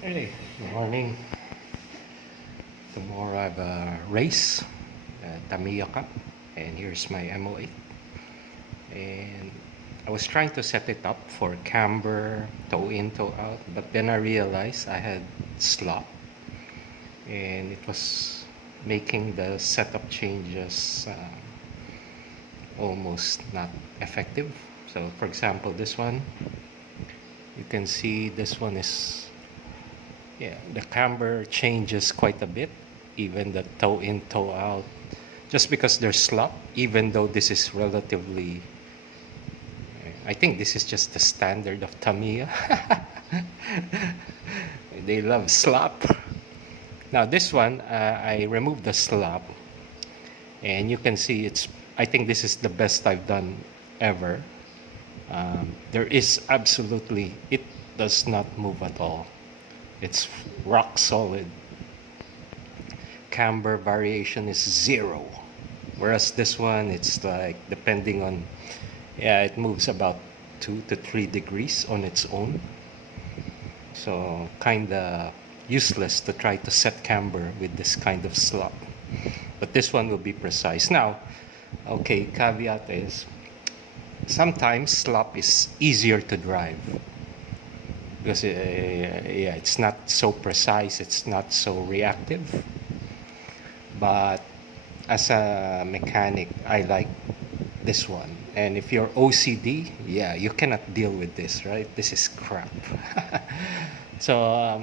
Hey, good morning. Tomorrow I have a race, Tamiya Cup, and here's my M08. And I was trying to set it up for camber, toe in, toe out, but then I realized I had slop, and it was making the setup changes almost not effective. So, for example, this one, you can see this one is. Yeah, the camber changes quite a bit, even the toe in, toe out, just because there's slop, even though this is relatively, I think this is just the standard of Tamiya. They love slop. Now this one, I removed the slop, and you can see I think this is the best I've done ever. There is absolutely, it does not move at all. It's rock solid. Camber variation is 0. Whereas this one, it's like, depending on, yeah, it moves about 2 to 3 degrees on its own. So kinda useless to try to set camber with this kind of slop. But this one will be precise. Now, okay, caveat is, sometimes slop is easier to drive. Because yeah, it's not so precise, it's not so reactive. But as a mechanic, I like this one. And if you're OCD, yeah, you cannot deal with this, right? This is crap. So,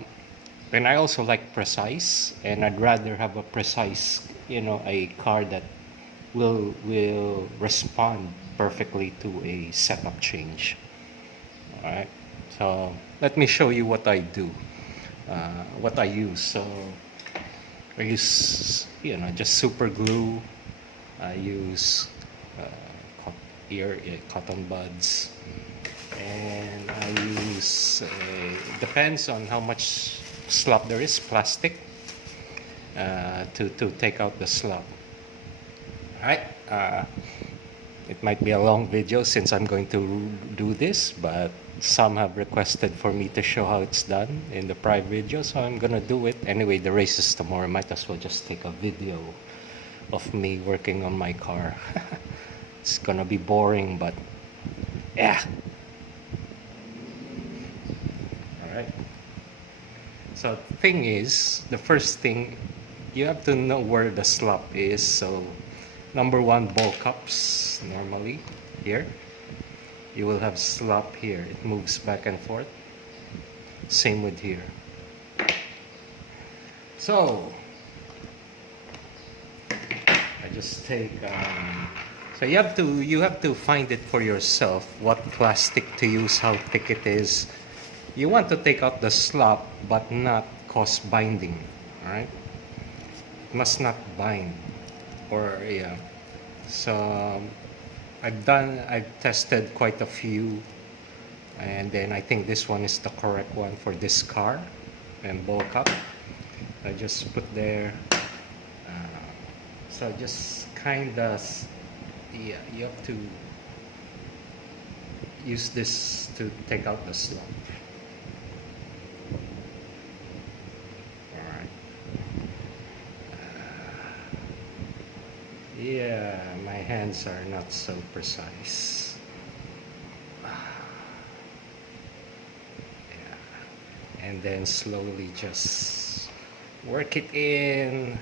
and I also like precise, and I'd rather have a precise, a car that will respond perfectly to a setup change. All right. So let me show you what I do, what I use. So I use, just super glue. I use cotton buds, and I use, depends on how much slop there is, plastic, to take out the slop. All right. It might be a long video since I'm going to do this, but some have requested for me to show how it's done in the private video, so I'm gonna do it. Anyway, the race is tomorrow. Might as well just take a video of me working on my car. It's gonna be boring, but yeah. Alright. So the thing is, the first thing, you have to know where the slop is. So number one, ball cups, normally here. You will have slop here. It moves back and forth. Same with here. So I just take. So you have to find it for yourself. What plastic to use, how thick it is. You want to take out the slop, but not cause binding. All right. It must not bind, or yeah. So. I've tested quite a few, and then I think this one is the correct one for this car and ball cup. I just put there. So just kinda, yeah, you have to use this to take out the slop. Yeah, my hands are not so precise. Yeah. And then slowly just work it in,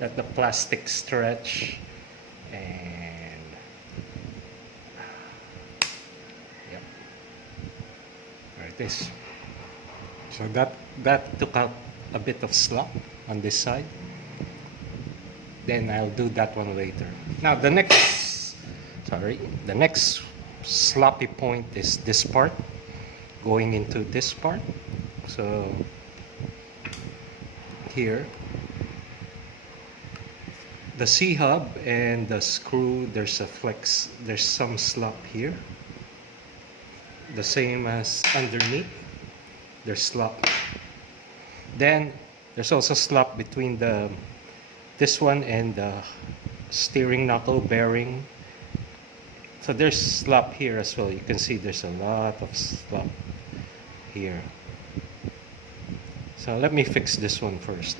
let the plastic stretch, and yep. There it is. So that took out a bit of slop on this side. Then I'll do that one later. Now the next sloppy point is this part, going into this part. So here, the C-hub and the screw, there's some slop here. The same as underneath, there's slop. Then there's also slop between this one and the steering knuckle bearing. So there's slop here as well. You can see there's a lot of slop here. So let me fix this one first.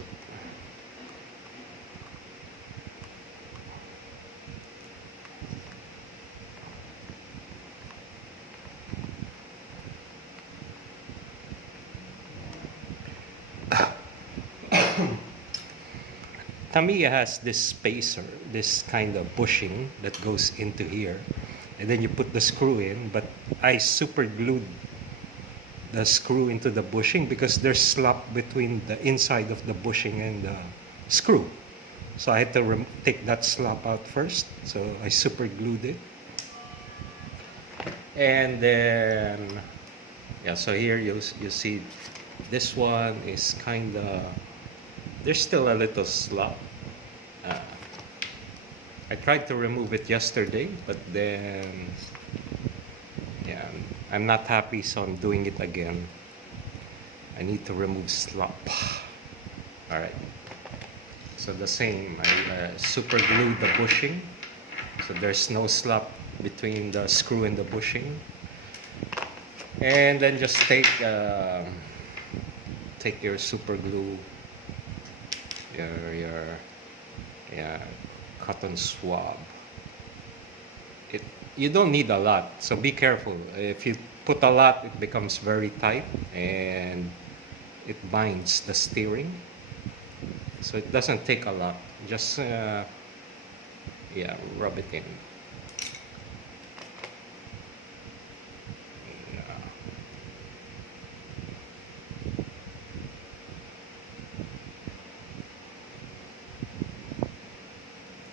Tamiya has this spacer, this kind of bushing that goes into here, and then you put the screw in, but I super glued the screw into the bushing because there's slop between the inside of the bushing and the screw. So I had to take that slop out first, so I super glued it. And then, yeah, so here you see this one is kind of, there's still a little slop. I tried to remove it yesterday, but then, yeah, I'm not happy, so I'm doing it again. I need to remove slop. All right. So the same, I super glued the bushing, so there's no slop between the screw and the bushing. And then just take your super glue, your cotton swab. You don't need a lot, so be careful. If you put a lot, it becomes very tight and it binds the steering. So it doesn't take a lot. Just rub it in.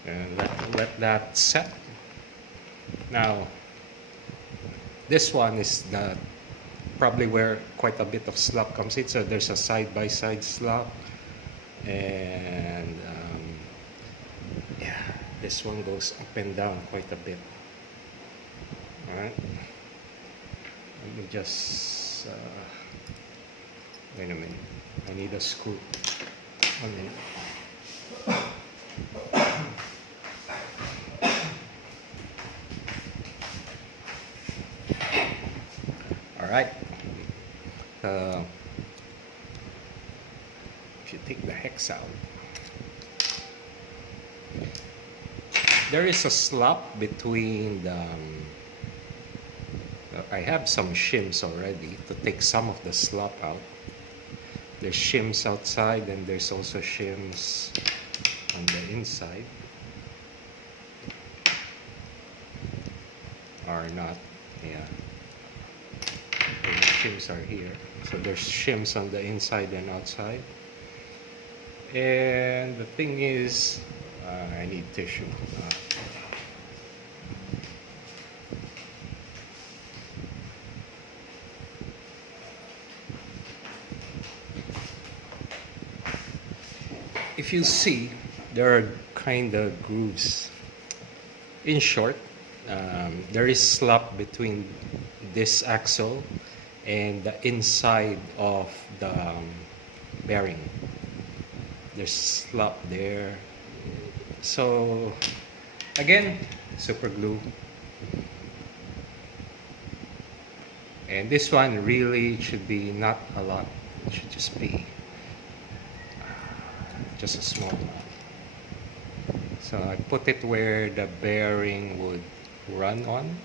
And let that set. Now, this one is probably where quite a bit of slop comes in. So there's a side-by-side slop, and yeah, this one goes up and down quite a bit. All right. Let me just wait a minute. I need a screw. 1 minute. All right. If you take the hex out, there is a slop between the. I have some shims already to take some of the slop out. There's shims outside, and there's also shims on the inside, or not. Yeah. The shims are here, so there's shims on the inside and outside. And the thing is, I need tissue. If you see, there are kind of grooves. In short, there is slop between this axle and the inside of the bearing. There's slop there. So again, super glue. And this one really should be not a lot. It should just be just a small amount. So I put it where the bearing would run on,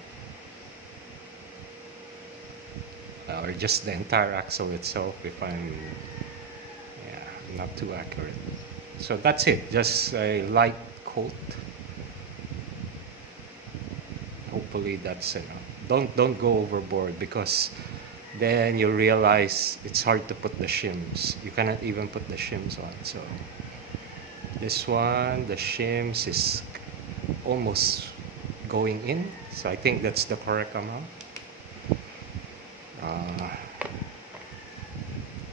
or just the entire axle itself if I'm not too accurate. So that's it, just a light coat. Hopefully that's enough. Don't go overboard, because then you realize it's hard to put the shims. You cannot even put the shims on. So this one, the shims is almost going in, so I think that's the correct amount.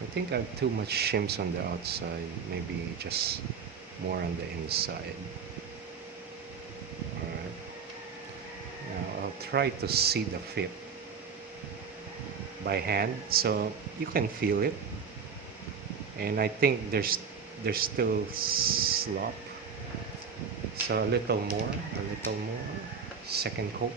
I think I have too much shims on the outside, maybe just more on the inside. Alright. Now I'll try to see the fit by hand so you can feel it. And I think there's still slop. So a little more, second coat.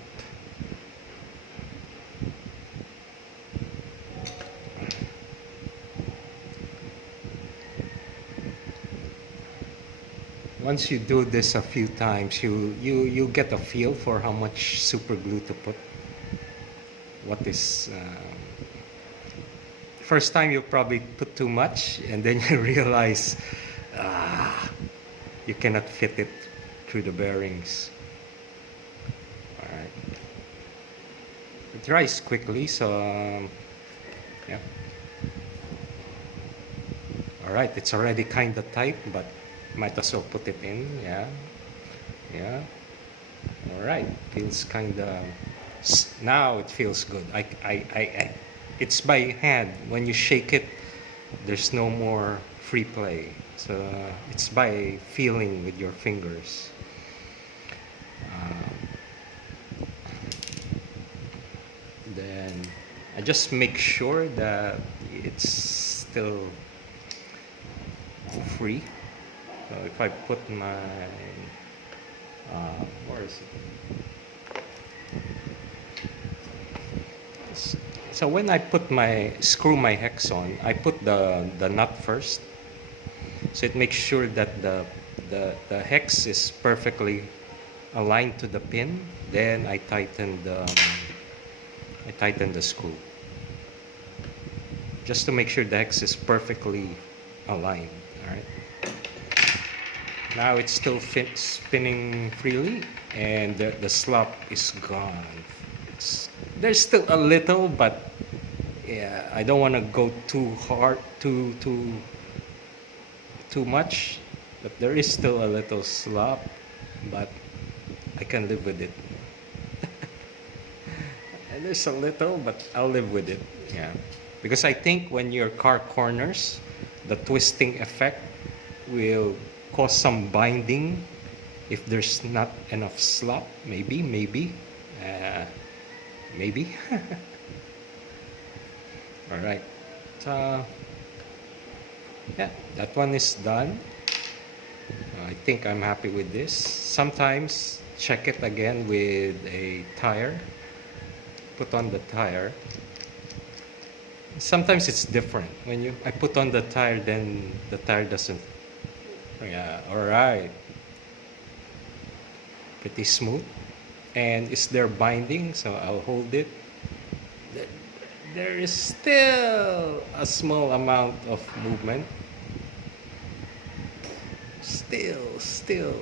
once you do this a few times, you get a feel for how much super glue to put. What is first time you probably put too much, and then you realize you cannot fit it through the bearings. All right, it dries quickly, so yeah. All right, it's already kind of tight, but might as well put it in. Yeah, yeah. All right, feels kind of. Now it feels good. It's by hand. When you shake it, there's no more free play. So it's by feeling with your fingers. Then I just make sure that it's still free. So if I put my where is it? So when I put screw my hex on, I put the nut first. So it makes sure that the hex is perfectly aligned to the pin. Then I tighten the screw. Just to make sure the hex is perfectly aligned. Alright. Now it's still spinning freely, and the slop is gone. There's still a little, but yeah, I don't want to go too hard, too much. But there is still a little slop, but I can live with it. And there's a little, but I'll live with it. Yeah, because I think when your car corners, the twisting effect will cause some binding if there's not enough slop. Maybe. All right. Yeah, that one is done. I think I'm happy with this. Sometimes check it again with a tire. Put on the tire. Sometimes it's different. When I put on the tire, then the tire doesn't. Yeah, all right. Pretty smooth. And is there binding? So I'll hold it. There is still a small amount of movement. Still.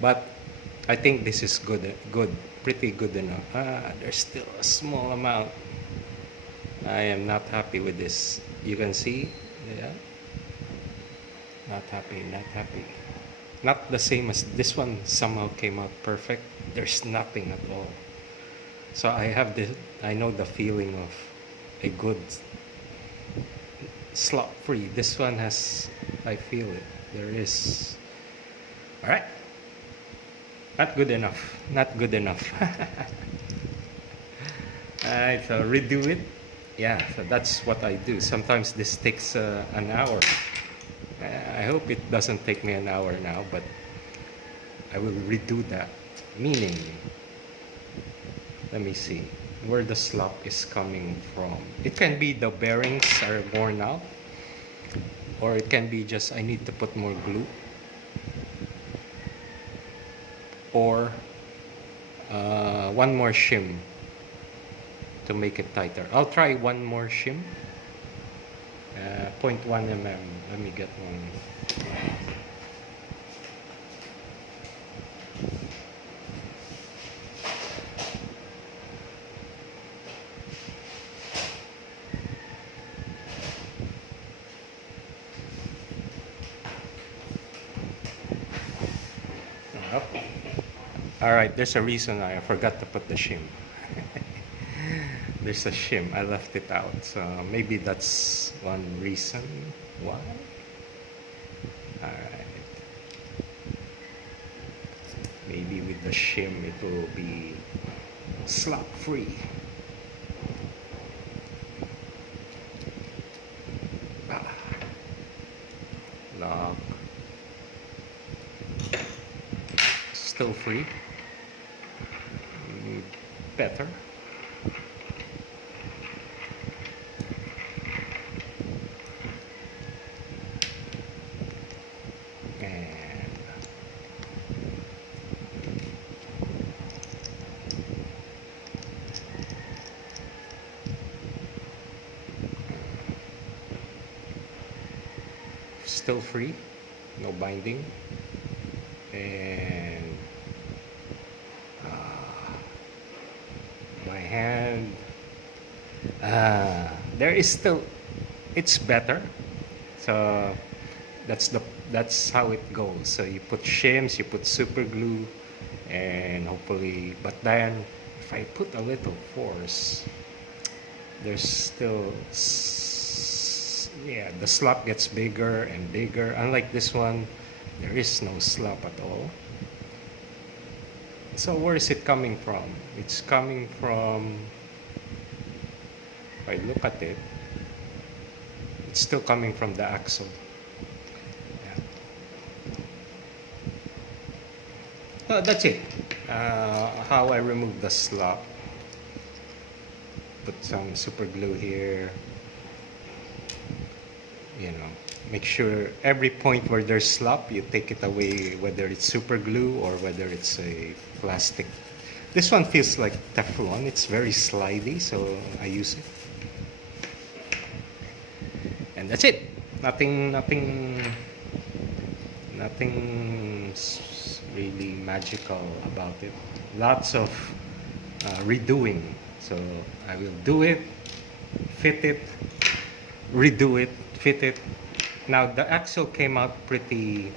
But I think this is good, pretty good enough. There's still a small amount. I am not happy with this. You can see, yeah. Not happy. Not the same as this one. Somehow came out perfect. There's nothing at all. So I know the feeling of a good slop free. This one I feel it. There is. All right. Not good enough. Alright, so redo it. Yeah, so that's what I do. Sometimes this takes an hour. I hope it doesn't take me an hour now, but I will redo that. Meaning, let me see where the slop is coming from. It can be the bearings are worn out, or it can be just I need to put more glue, or one more shim to make it tighter. I'll try one more shim. 0.1 mm. Let me get one. Alright, there's a reason I forgot to put the shim. There's a shim, I left it out, so maybe that's one reason why. Alright, maybe with the shim it will be slop free. Lock, still free. Better. And still free, no binding. And my hand, there is still, it's better. So that's how it goes. So you put shims, you put super glue, and hopefully, but then if I put a little force, there's still, yeah, the slop gets bigger and bigger. Unlike this one, there is no slop at all. So where is it coming from? It's coming from, if I look at it, it's still coming from the axle. Yeah. So that's it. How I remove the slop. Put some super glue here. You know, make sure every point where there's slop, you take it away, whether it's super glue or whether it's a plastic. This one feels like Teflon. It's very slidey, so I use it. And that's it. Nothing really magical about it. Lots of redoing. So I will do it, fit it, redo it, fit it. Now the axle came out pretty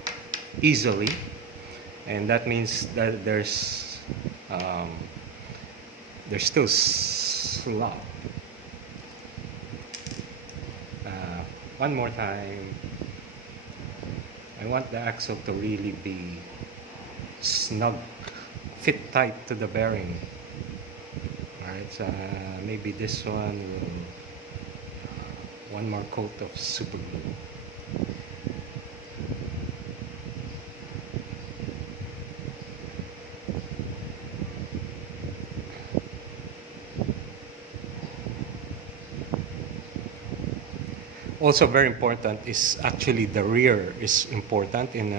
easily, and that means that there's still slop. One more time. I want the axle to really be snug, fit tight to the bearing. Alright, so maybe this one will, one more coat of super glue. Also very important is actually the rear is important in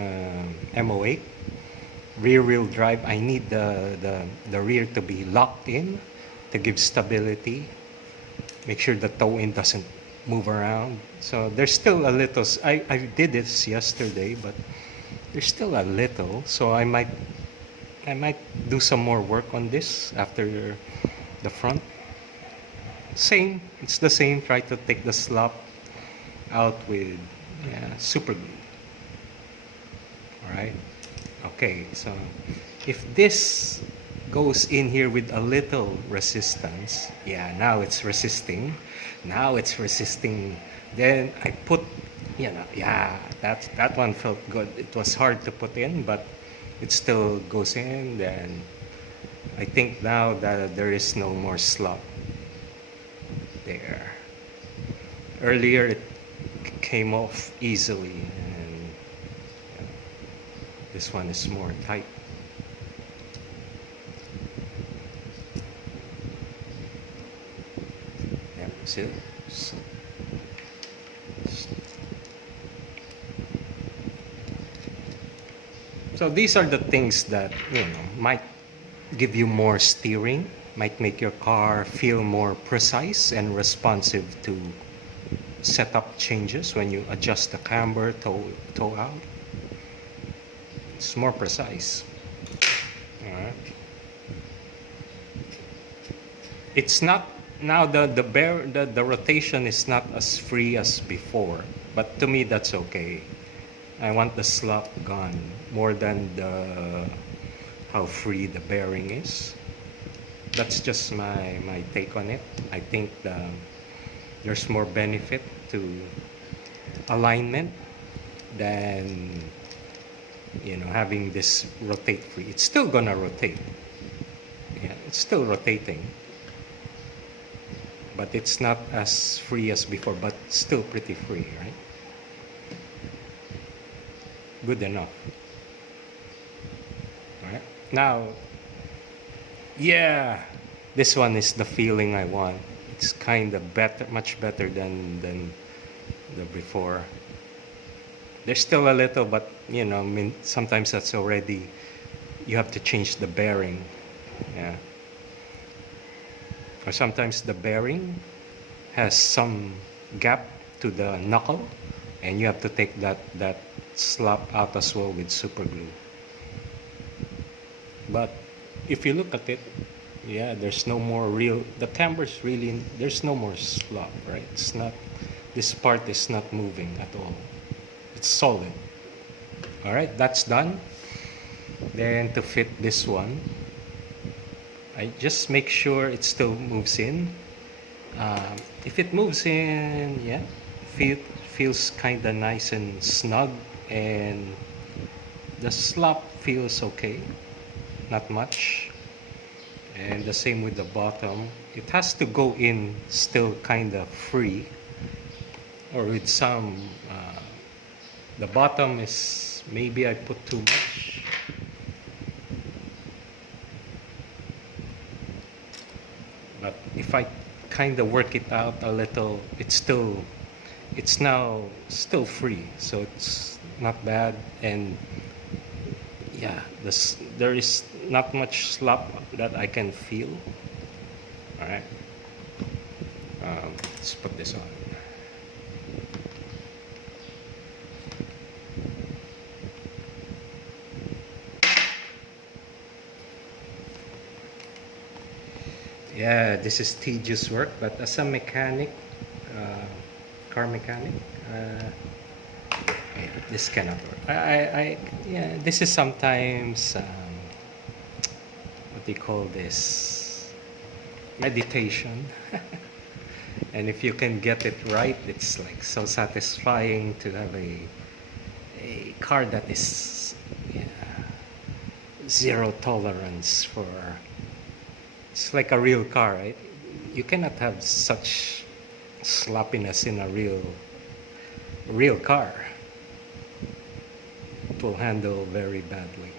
M08. Rear wheel drive, I need the rear to be locked in to give stability. Make sure the toe in doesn't move around. So there's still a little, I did this yesterday, but there's still a little. So I might do some more work on this after the front. Same, it's the same. Try to take the slop out with super glue. All right. Okay. So if this goes in here with a little resistance, yeah, now it's resisting. Now it's resisting. Then I put, yeah, that one felt good. It was hard to put in, but it still goes in. Then I think now that there is no more slop there. Earlier it came off easily, and this one is more tight. Yeah, see? So these are the things that might give you more steering, might make your car feel more precise and responsive to setup changes when you adjust the camber, toe out. It's more precise. All right. It's not now the rotation is not as free as before, but to me that's okay. I want the slop gone more than how free the bearing is. That's just my take on it. I think there's more benefit to alignment than having this rotate free. It's still gonna rotate. Yeah, it's still rotating, but it's not as free as before, but still pretty free, right? Good enough. All right. Now, yeah, this one is the feeling I want. It's kind of better, much better than the before. There's still a little, but I mean, sometimes that's already, you have to change the bearing. Yeah. Or sometimes the bearing has some gap to the knuckle, and you have to take that slop out as well with super glue. But if you look at it, yeah, there's no more real, the camber's really, there's no more slop, right? It's not, this part is not moving at all. It's solid. All right, that's done. Then to fit this one, I just make sure it still moves in. If it moves in, yeah, feels kind of nice and snug, and the slop feels okay, not much. And the same with the bottom. It has to go in still kind of free, or with some, the bottom is, maybe I put too much. But if I kind of work it out a little, it's now still free, so it's not bad. And yeah, there is not much slop that I can feel. All right, let's put this on. Yeah, this is tedious work, but as a mechanic, car mechanic, this cannot work. Yeah, this is sometimes, what do you call this? Meditation. And if you can get it right, it's like so satisfying to have a car that is, yeah, zero tolerance for. It's like a real car, right? You cannot have such sloppiness in a real car. It will handle very badly.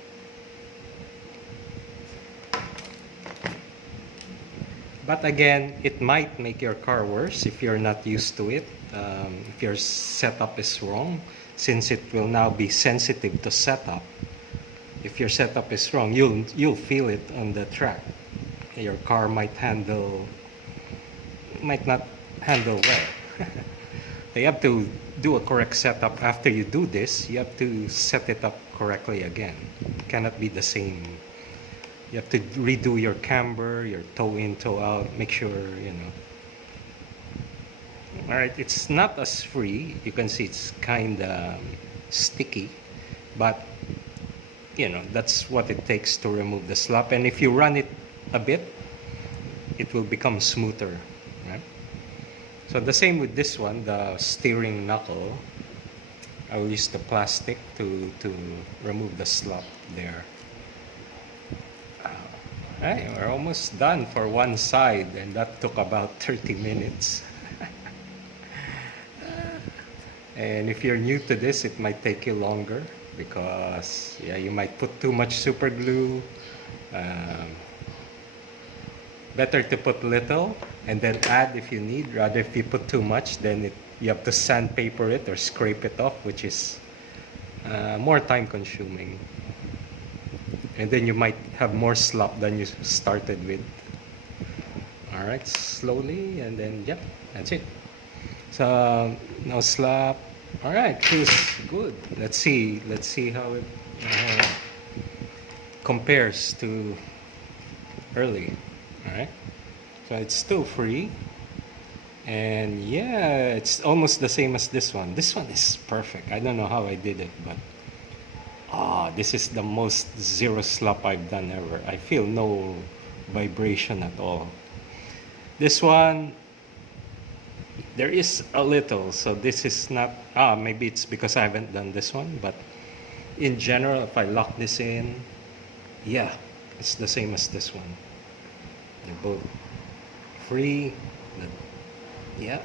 But again, it might make your car worse if you're not used to it. If your setup is wrong, since it will now be sensitive to setup. If your setup is wrong, you'll feel it on the track. Your car might not handle well. You have to do a correct setup. After you do this, you have to set it up correctly again. It cannot be the same. You have to redo your camber, your toe in, toe out, make sure, you know. All right, it's not as free. You can see it's kind of sticky, but you know, that's what it takes to remove the slop. And if you run it a bit, it will become smoother, right? So the same with this one, the steering knuckle. I will use the plastic to remove the slop there. Alright, we're almost done for one side, and that took about 30 minutes. And if you're new to this, it might take you longer because, yeah, you might put too much super glue. Better to put little and then add if you need. Rather, if you put too much, then you have to sandpaper it or scrape it off, which is more time consuming. And then you might have more slop than you started with. All right, slowly, and then, yep, that's it. So no slop. All right, feels good. Let's see how it compares to early. All right, so it's still free, and yeah, it's almost the same as this one. This one is perfect. I don't know how I did it, but this is the most zero slop I've done ever. I feel no vibration at all. This one, there is a little, so this is not, maybe it's because I haven't done this one, but in general, if I lock this in, yeah, it's the same as this one. They're both free. Yeah,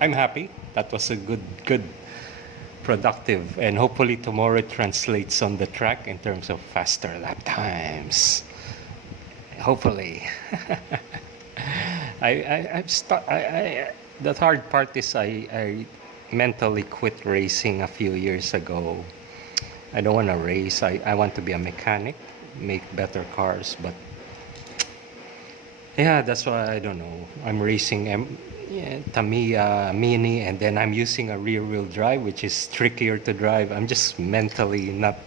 I'm happy. That was a good productive, and hopefully tomorrow it translates on the track in terms of faster lap times. Hopefully. The hard part is I mentally quit racing a few years ago. I don't want to race. I want to be a mechanic, make better cars, but yeah, that's why I don't know. I'm racing yeah, Tamiya Mini, and then I'm using a rear-wheel drive, which is trickier to drive. I'm just mentally not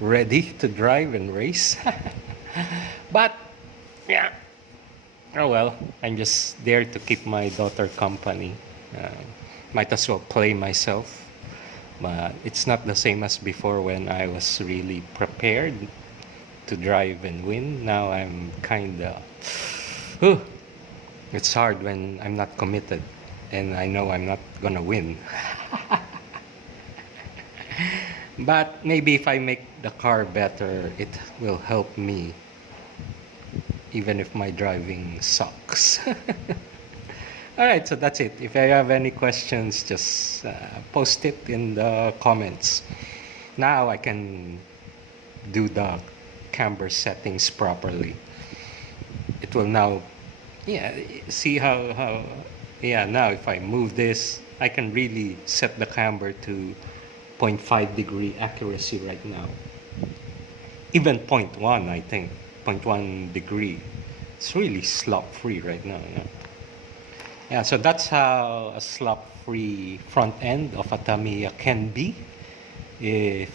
ready to drive and race. But yeah, oh well, I'm just there to keep my daughter company. Uh, might as well play myself. But it's not the same as before when I was really prepared to drive and win. Now I'm kind of. It's hard when I'm not committed and I know I'm not gonna win. But maybe if I make the car better, it will help me even if my driving sucks. Alright, so that's it. If you have any questions, just post it in the comments. Now I can do the camber settings properly. It will now, yeah, see how yeah, now if I move this, I can really set the camber to 0.5 degree accuracy right now. Even 0.1, I think. 0.1 degree. It's really slop free right now. Yeah, so that's how a slop free front end of a Tamiya can be if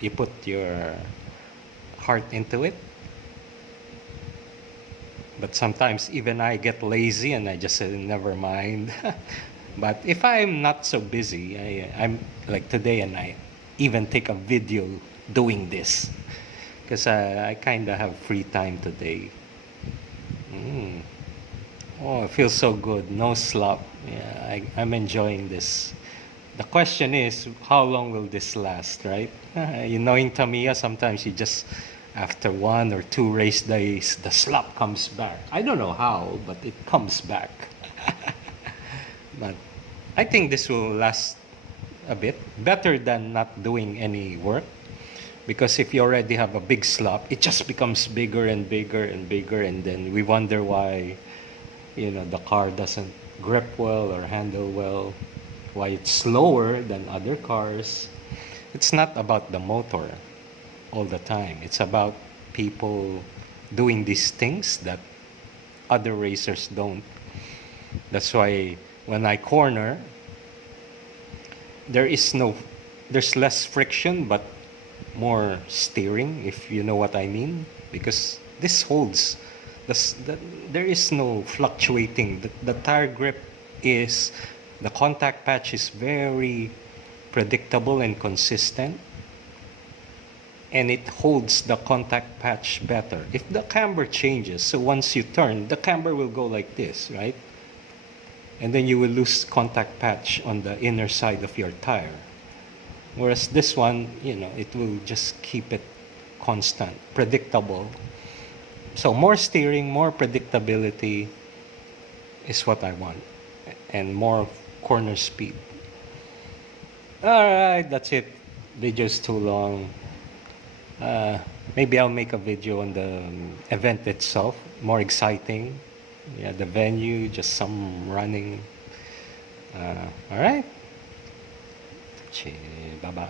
you put your heart into it. But sometimes even I get lazy and I just say never mind. But if I'm not so busy, I'm like today, and I even take a video doing this because I kind of have free time today. Oh, it feels so good. No slop. Yeah, I'm enjoying this. The question is, how long will this last, right? You know, in Tamiya, sometimes you just, after 1 or 2 race days, the slop comes back. I don't know how, but it comes back. But I think this will last a bit. Better than not doing any work. Because if you already have a big slop, it just becomes bigger and bigger and bigger, and then we wonder why, you know, the car doesn't grip well or handle well, why it's slower than other cars. It's not about the motor all the time. It's about people doing these things that other racers don't. That's why when I corner, there's less friction, but more steering, if you know what I mean, because this holds. There is no fluctuating. The tire grip is, the contact patch is very predictable and consistent, and it holds the contact patch better. If the camber changes, so once you turn, the camber will go like this, right? And then you will lose contact patch on the inner side of your tire. Whereas this one, you know, it will just keep it constant, predictable. So more steering, more predictability is what I want, and more corner speed. Alright, that's it. Video's too long. Maybe I'll make a video on the event itself, more exciting. Yeah, the venue, just some running. Alright. Bye-bye.